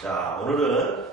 자, 오늘은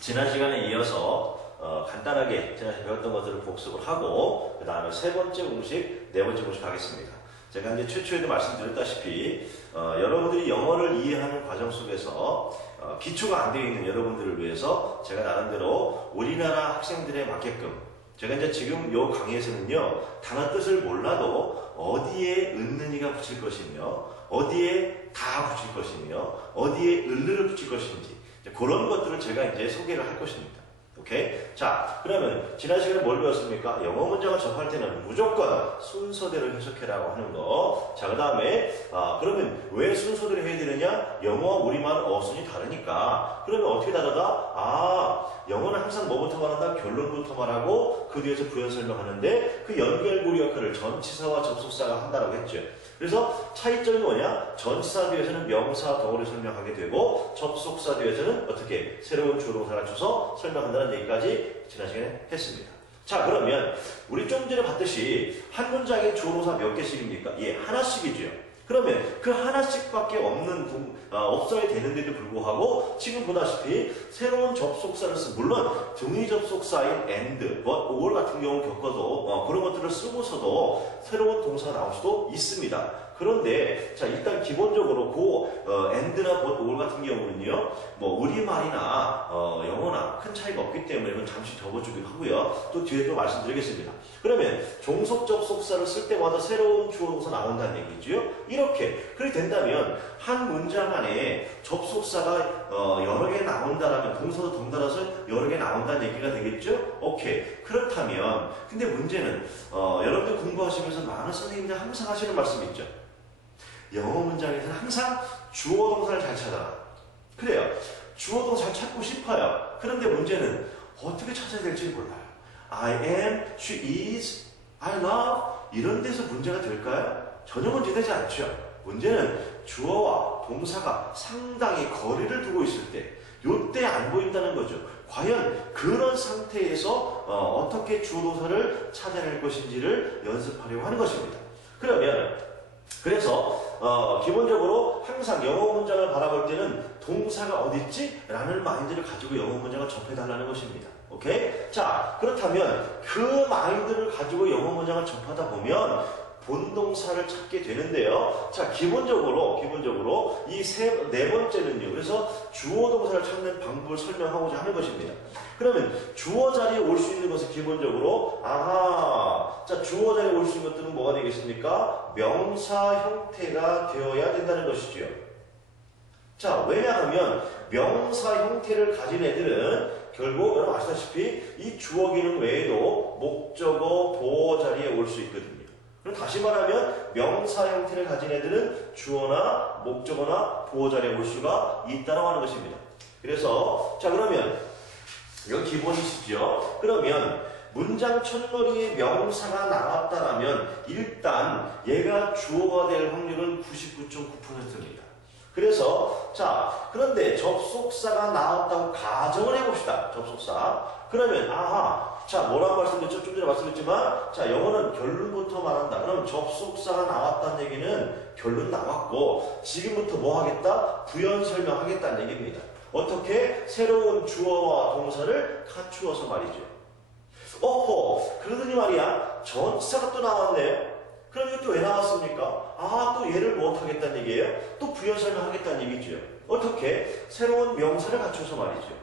지난 시간에 이어서 간단하게 지난 시간에 배웠던 것들을 복습을 하고 그 다음에 세 번째 공식, 네 번째 공식 하겠습니다. 제가 이제 최초에도 말씀드렸다시피 여러분들이 영어를 이해하는 과정 속에서 기초가 안 되어 있는 여러분들을 위해서 제가 나름대로 우리나라 학생들에 맞게끔 제가 이제 지금 요 강의에서는요 단어 뜻을 몰라도 어디에 은는이가 붙일 것이며 어디에 다 붙일 것이며 어디에 을르를 붙일 것인지 그런 것들을 제가 이제 소개를 할 것입니다. 오케이? 자, 그러면 지난 시간에 뭘 배웠습니까? 영어 문장을 접할 때는 무조건 순서대로 해석해라고 하는 거. 자, 그 다음에 그러면 왜 순서대로 해야 되느냐? 영어와 우리말 어순이 다르니까. 그러면 어떻게 다르다? 영어는 항상 뭐부터 말한다? 결론부터 말하고 그 뒤에서 부연 설명하는데 그 연결고리 역할을 전치사와 접속사가 한다라고 했죠. 그래서 차이점이 뭐냐? 전치사 뒤에서는 명사, 덩어리 설명하게 되고 접속사 뒤에서는 어떻게 새로운 주어 동사를 갖춰서 설명한다는 얘기까지 지난 시간에 했습니다. 자, 그러면 우리 좀 전에 봤듯이 한 문장에 주어 동사 몇 개씩입니까? 예, 하나씩이죠. 그러면 그 하나씩밖에 없어야 되는데도 불구하고 지금 보다시피 새로운 접속사를 물론 등위 접속사인 and, but, or 같은 경우 겪어도 그런 것들을 쓰고서도 새로운 동사가 나올 수도 있습니다. 그런데 자 일단 기본적으로 and나 but, or 같은 경우는요 뭐 우리말이나 영어나 큰 차이가 없기 때문에 이건 잠시 접어주기로 하고요. 또 뒤에 또 말씀드리겠습니다. 그러면 종속 접속사를 쓸 때마다 새로운 주어 동사 나온다는 얘기죠. 이렇게 된다면 한 문장 안에 접속사가 여러 개 나온다라면 동사도 덩달아서 여러 개 나온다는 얘기가 되겠죠? 오케이. 그렇다면 근데 문제는 여러분들 공부하시면서 많은 선생님들 항상 하시는 말씀이 있죠. 영어 문장에서는 항상 주어 동사를 잘 찾아라. 그래요. 주어 동사 잘 찾고 싶어요. 그런데 문제는 어떻게 찾아야 될지 몰라요. I am, she is, I love 이런 데서 문제가 될까요? 전혀 문제되지 않죠. 문제는 주어와 동사가 상당히 거리를 두고 있을 때 요때 안 보인다는 거죠. 과연 그런 상태에서 어떻게 주어 동사를 찾아낼 것인지를 연습하려고 하는 것입니다. 그래서 기본적으로 항상 영어 문장을 바라볼 때는 동사가 어딨지? 라는 마인드를 가지고 영어 문장을 접해달라는 것입니다. 오케이? 자, 그렇다면 그 마인드를 가지고 영어 문장을 접하다 보면 본동사를 찾게 되는데요. 자, 기본적으로 이 네 번째는요. 그래서 주어 동사를 찾는 방법을 설명하고자 하는 것입니다. 그러면 주어 자리에 올 수 있는 것은 기본적으로 자, 주어 자리에 올 수 있는 것들은 뭐가 되겠습니까? 명사 형태가 되어야 된다는 것이지요. 자, 왜냐하면 명사 형태를 가진 애들은 결국 여러분 아시다시피 이 주어 기능 외에도 목적어, 보어 자리에 올 수 있거든요. 그럼 다시 말하면 명사 형태를 가진 애들은 주어나 목적어나 보어 자리에 올 수가 있다고 하는 것입니다. 그래서 자 그러면 이건 기본이시죠. 그러면 문장 첫머리에 명사가 나왔다라면 일단 얘가 주어가 될 확률은 99.9%입니다. 그래서 자 그런데 접속사가 나왔다고 가정을 해봅시다. 접속사. 그러면 자 뭐라고 말씀드렸죠? 좀 전에 말씀드렸지만 자 영어는 결론부터 말한다. 그럼 접속사가 나왔다는 얘기는 결론 나왔고 지금부터 뭐 하겠다? 부연 설명하겠다는 얘기입니다. 어떻게? 새로운 주어와 동사를 갖추어서 말이죠. 그러더니 말이야 전치사가 또 나왔네요. 그럼 이것도 왜 나왔습니까? 또 얘를 못하겠다는 얘기예요? 또 부연 설명하겠다는 얘기죠. 어떻게? 새로운 명사를 갖춰서 말이죠.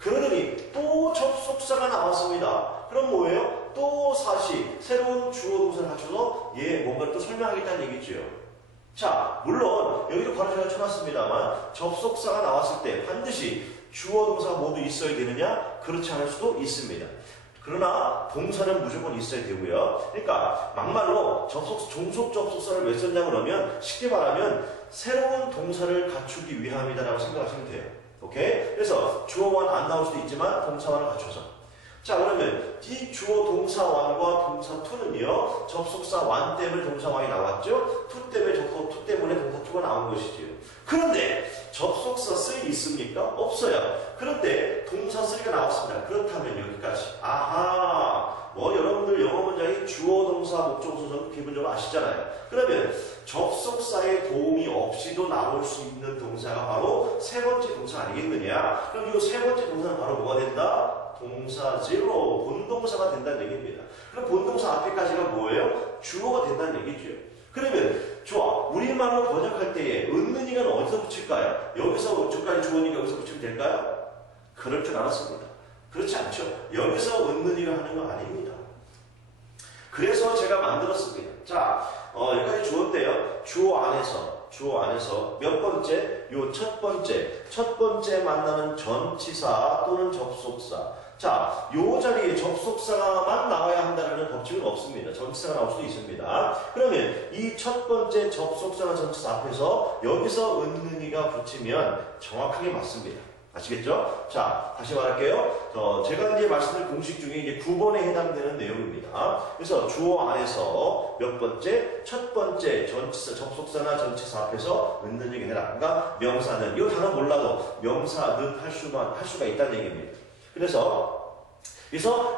그러더니 또 접속사가 나왔습니다. 그럼 뭐예요? 또 사시 새로운 주어 동사를 갖춰서 뭔가 또 설명하겠다는 얘기죠. 자, 물론 여기도 바로 제가 쳐놨습니다만 접속사가 나왔을 때 반드시 주어 동사가 모두 있어야 되느냐? 그렇지 않을 수도 있습니다. 그러나 동사는 무조건 있어야 되고요. 그러니까 막말로 종속 접속사를 왜 썼냐 그러면 쉽게 말하면 새로운 동사를 갖추기 위함이다라고 생각하시면 돼요. 오케이? 그래서 주어만 안 나올 수도 있지만 동사만을 갖춰서. 자 그러면 이 주어 동사 1과 동사 2는요. 접속사 1 때문에 동사 1이 나왔죠. 2 때문에 접속 2 때문에 동사 2가 나온 것이지요. 그런데 접속사 쓰이 있습니까? 없어요. 그런데 동사 쓰이가 나왔습니다. 그렇다면 여기까지. 아하, 뭐 여러분들 영어 문장이 주어, 동사, 목적어서 좀 기본적으로 아시잖아요. 그러면 접속사의 도움이 없이도 나올 수 있는 동사가 바로 세 번째 동사 아니겠느냐? 그럼 이 세 번째 동사는 바로 뭐가 된다? 동사 zero, 본동사가 된다는 얘기입니다. 그럼 본동사 앞에까지가 뭐예요? 주어가 된다는 얘기죠. 그러면 좋아, 우리말로 번역할 때에 은는이가 어디서 붙일까요? 여기서 저까지 주어니까 여기서 붙이면 될까요? 그럴 줄 알았습니다. 그렇지 않죠. 여기서 은는이가 하는 건 아닙니다. 그래서 제가 만들었습니다. 자, 여기까지 주어인데요. 주어 안에서 몇 번째? 요 첫 번째 만나는 전치사 또는 접속사. 자, 요 자리에 접속사만 나와야 한다는 법칙은 없습니다. 전치사가 나올 수도 있습니다. 그러면 이 첫 번째 접속사나 전치사 앞에서 여기서 은는이가 붙이면 정확하게 맞습니다. 아시겠죠? 자, 다시 말할게요. 제가 이제 말씀드린 공식 중에 이제 9번에 해당되는 내용입니다. 그래서 주어 안에서 몇 번째? 첫 번째 전치사, 접속사나 전치사 앞에서 은는이가 해라. 그러니까 명사는, 이 단어 몰라도 명사는 할 수가 있다는 얘기입니다. 그래서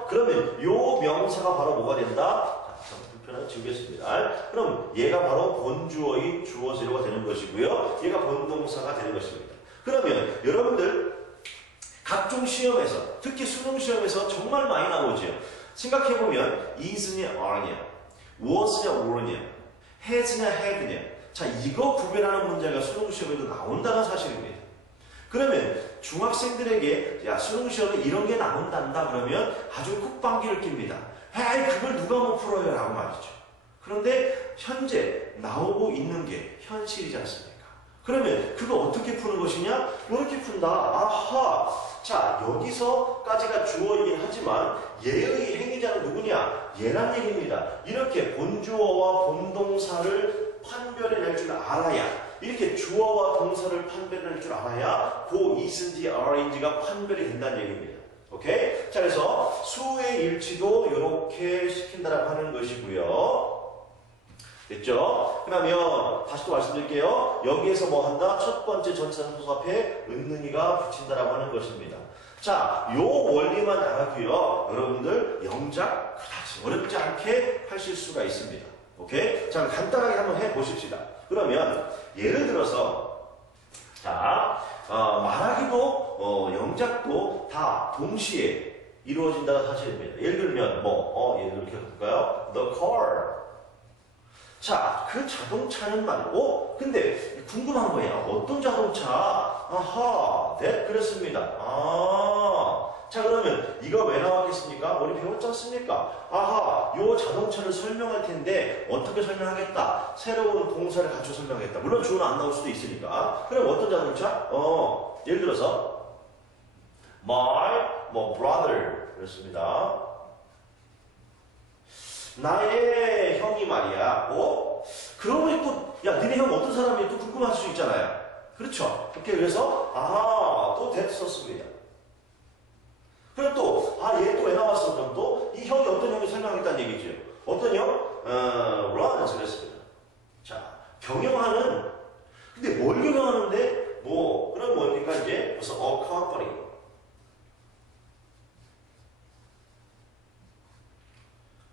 그러면 요 명사가 바로 뭐가 된다? 자, 불편하게 지우겠습니다. 그럼 얘가 바로 본주어인 주어 재료가 되는 것이고요. 얘가 본동사가 되는 것입니다. 그러면 여러분들 각종 시험에서, 특히 수능 시험에서 정말 많이 나오죠. 생각해보면 is냐 are냐, was냐 were냐, has냐 had냐. 자, 이거 구별하는 문제가 수능 시험에도 나온다는 사실입니다. 그러면 중학생들에게 야, 수능 시험에 이런 게 나온단다 그러면 아주 콧방귀를 낍니다. 에이, 그걸 누가 못 풀어요? 라고 말이죠. 그런데 현재 나오고 있는 게 현실이지 않습니까? 그러면 그거 어떻게 푸는 것이냐? 이렇게 푼다. 아하. 자, 여기서까지가 주어이긴 하지만 얘의 행위자는 누구냐? 얘란 얘기입니다. 이렇게 본주어와 본동사를 판별해낼 줄 알아야, 이렇게 주어와 동사를 판별해낼 줄 알아야 고 is인지 are인지가 판별이 된다는 얘기입니다. 오케이? 자, 그래서 수의 일치도 이렇게 시킨다라고 하는 것이고요. 됐죠? 그러면 다시 또 말씀드릴게요. 여기에서 뭐 한다? 첫 번째 전치사 소수 앞에 은는이가 붙인다라고 하는 것입니다. 자, 요 원리만 알았고요. 여러분들 영작 그다지 어렵지 않게 하실 수가 있습니다. 오케이? 자, 간단하게 한번 해보십시다. 그러면 예를 들어서 자, 말하기도 영작도 다 동시에 이루어진다는 사실입니다. 예를 들면 예를 이렇게 볼까요? The car. 자, 그 자동차는 말이고, 근데 궁금한 거예요. 어떤 자동차? 아하, 네, 그렇습니다. 자, 그러면 이거 왜 나왔겠습니까? 우리 배웠지 않습니까? 아하, 요 자동차를 설명할 텐데 어떻게 설명하겠다? 새로운 동사를 갖춰 설명하겠다. 물론 주어는 안 나올 수도 있으니까. 그럼 어떤 자동차? 예를 들어서 my brother 그렇습니다. 나의 형이 말이야. 그러면 또, 야, 니네 형 어떤 사람이 또 궁금할 수 있잖아요. 그렇죠? 오케이. 그래서, 또 that 썼습니다. 그럼 또, 얘 또 왜 나왔어? 그럼 또, 이 형이 어떤 형이 설명하겠다는 얘기죠. 어떤 형? runs 그랬습니다. 자, 경영하는, 근데 뭘 경영하는데? 그럼 뭡니까, 이제? 무슨, company.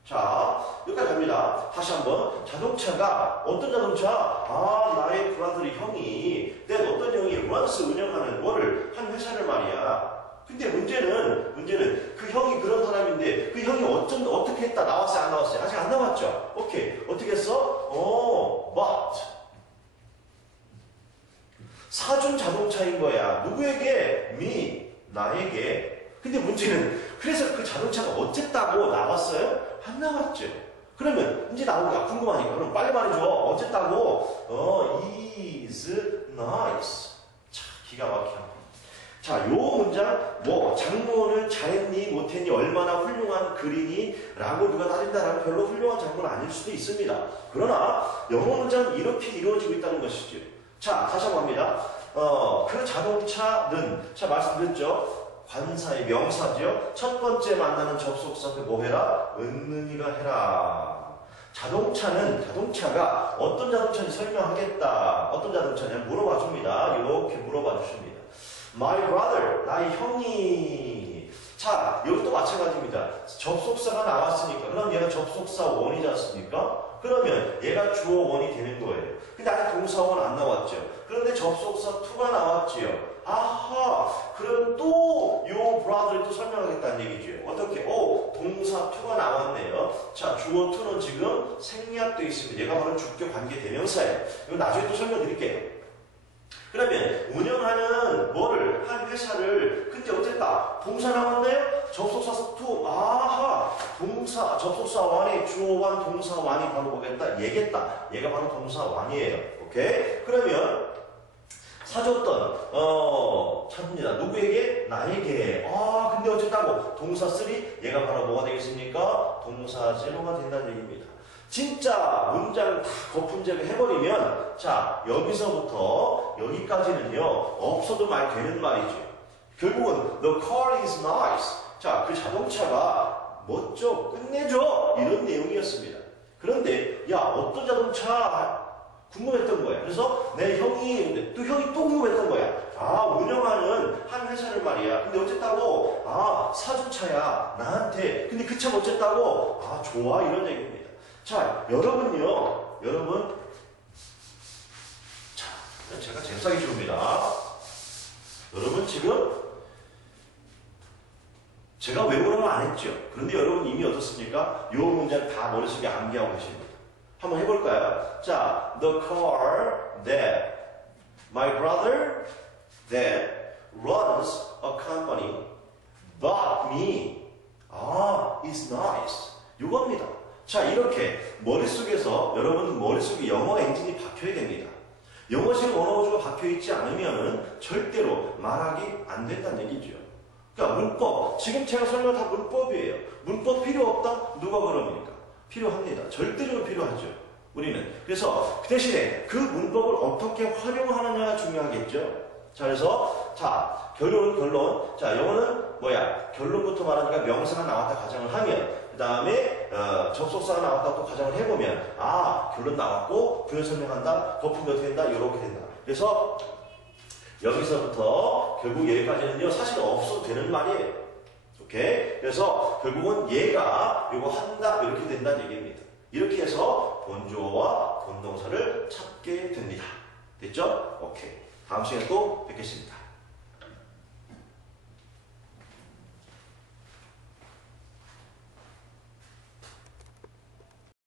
자, 여기까지 갑니다. 다시 한번. 자동차가, 어떤 자동차? 나의 브라더리 형이, 어떤 형이 runs 운영하는 뭐를, 한 회사를 말이야. 근데 문제는 그 형이 그런 사람인데, 그 형이 어떻게 했다? 나왔어요? 안 나왔어요? 아직 안 나왔죠? 오케이. 어떻게 했어? but. 사준 자동차인 거야. 누구에게? me. 나에게. 근데 문제는, 그래서 그 자동차가 어쨌다고 나왔어요? 안 나왔죠. 그러면 이제 나오기가 궁금하니까 그럼 빨리 말해줘. 어쨌다고? is nice. 자, 기가 막혀. 자, 요 문장 장문을 잘했니 못했니 얼마나 훌륭한 글이니 라고 누가 따진다라면 별로 훌륭한 장문은 아닐 수도 있습니다. 그러나 영어 문장은 이렇게 이루어지고 있다는 것이죠. 자, 다시 한번 합니다. 그 자동차는, 자, 말씀드렸죠. 관사의 명사죠. 첫 번째 만나는 접속사 앞에 뭐 해라? 은는이가 해라. 자동차가 어떤 자동차인지 설명하겠다. 어떤 자동차냐 물어봐 줍니다. 이렇게 물어봐 주십니다. My brother, 나의 형이. 자, 여기도 마찬가지입니다. 접속사가 나왔으니까. 그럼 얘가 접속사 원이지 않습니까? 그러면 얘가 주어 원이 되는 거예요. 근데 아직 동사원 안 나왔죠. 그런데 접속사 to가 나왔지요. 아하, 그럼 또 요 brother를 또 설명하겠다는 얘기죠. 어떻게? 동사 to가 나왔네요. 자, 주어 to는 지금 생략되어 있습니다. 얘가 바로 주격 관계 대명사예요. 이거 나중에 또 설명드릴게요. 그러면 운영하는 뭐를 한 회사를 근데 어쨌다 동사 나왔네요. 접속사 to 아하 동사 접속사 완의 주어 완 동사 완이 바로 뭐겠다 얘겠다. 얘가 바로 동사 완이에요. 오케이? 그러면 사줬던 참입니다. 누구에게? 나에게. 근데 어쨌다고 동사 3 얘가 바로 뭐가 되겠습니까? 동사 제로가 된다는 얘기입니다. 진짜 문장 다 거품제를 해버리면 자 여기서부터 여기까지는요 없어도 말 되는 말이죠. 결국은 the car is nice. 자, 그 자동차가 멋져 끝내줘 이런 내용이었습니다. 그런데 야 어떤 자동차 궁금했던 거야. 그래서 내 형이 또 형이 또 궁금했던 거야. 운영하는 한 회사를 말이야. 근데 어쨌다고 사주차야 나한테. 근데 그 차 어쨌다고 좋아 이런 얘기입니다. 자, 여러분요, 자, 제가 잽싸게 줍니다. 여러분 지금 제가 외우는 건 안 했죠. 그런데 여러분 이미 어떻습니까? 이 문장 다 머릿속에 암기하고 계십니다. 한번 해볼까요? 자, the car that my brother that runs a company bought me is nice. 이겁니다. 자, 이렇게 머릿속에서 여러분 머릿속에 영어 엔진이 박혀야 됩니다. 영어식 원어구조가 박혀있지 않으면 절대로 말하기 안 된다는 얘기죠. 그러니까 문법, 지금 제가 설명한 다 문법이에요. 문법 필요 없다? 누가 그럽니까? 필요합니다. 절대적으로 필요하죠. 우리는. 그래서 그 대신에 그 문법을 어떻게 활용하느냐가 중요하겠죠. 자, 그래서 자, 결론. 자, 영어는 뭐야? 결론부터 말하니까 명사가 나왔다 가정을 하면 그 다음에 접속사가 나왔다 또 가정을 해보면 결론 나왔고 부연 설명한다. 거품이 어떻게 된다? 이렇게 된다. 그래서 여기서부터 결국 여기까지는요 사실 없어도 되는 말이에요. 오케이? 그래서 결국은 얘가 이거 한다 이렇게 된다는 얘기입니다. 이렇게 해서 본주어와 본동사를 찾게 됩니다. 됐죠? 오케이. 다음 시간에 또 뵙겠습니다.